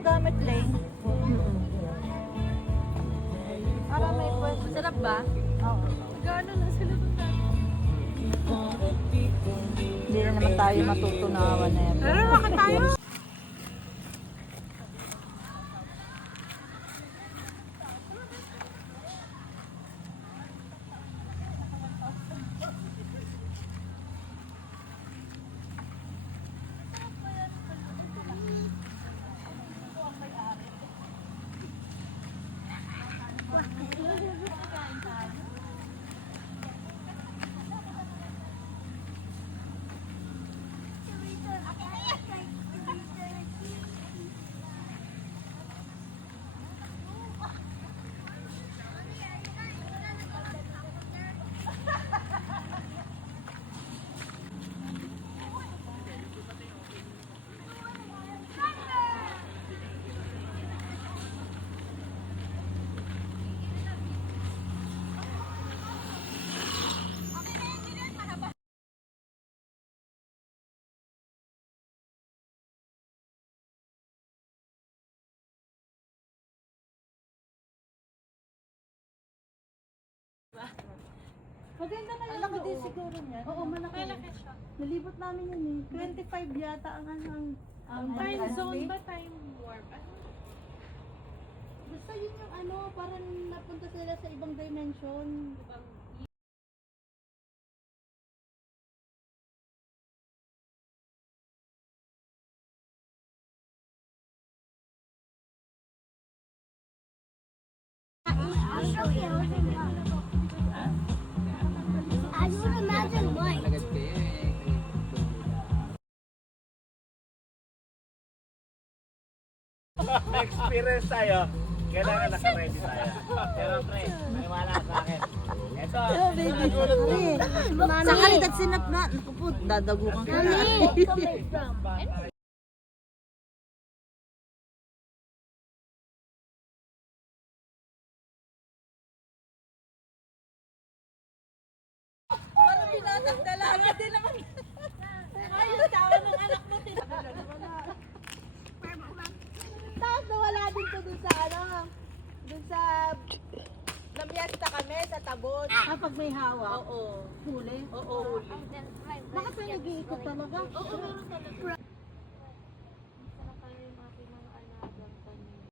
ng gamit, Lane. Para may pwede. Masarap ba? Oo. Gano'n na sila ng Hindi na naman tayo matutunawan na yan. Pero bakit tayo? Maganda na yung Malaki din oo. siguro niyan. Oo, malaki siya. Nalibot namin yun eh. 25 yata ang Time zone ba? ba? Time warp? Ano? Basta yun yung parang napunta sila sa ibang dimension. I would imagine white. Experience tayo, kailangan naka-ready tayo. Pero pre, maniwala ka sa akin. Ito, Sa kalidad sinap na. Naku po, dadagukan ka na. Mommy, coming from? Parang binatang dalaga din naman. Ayun, tawa ng anak mo. Tapos nawala din to dun sa dun sa namiyasta kami sa tabon. Kapag may hawak? Oo. Huli? Oo, huli. Then my Bakit may nag-iikot talaga? Oo, meron talaga.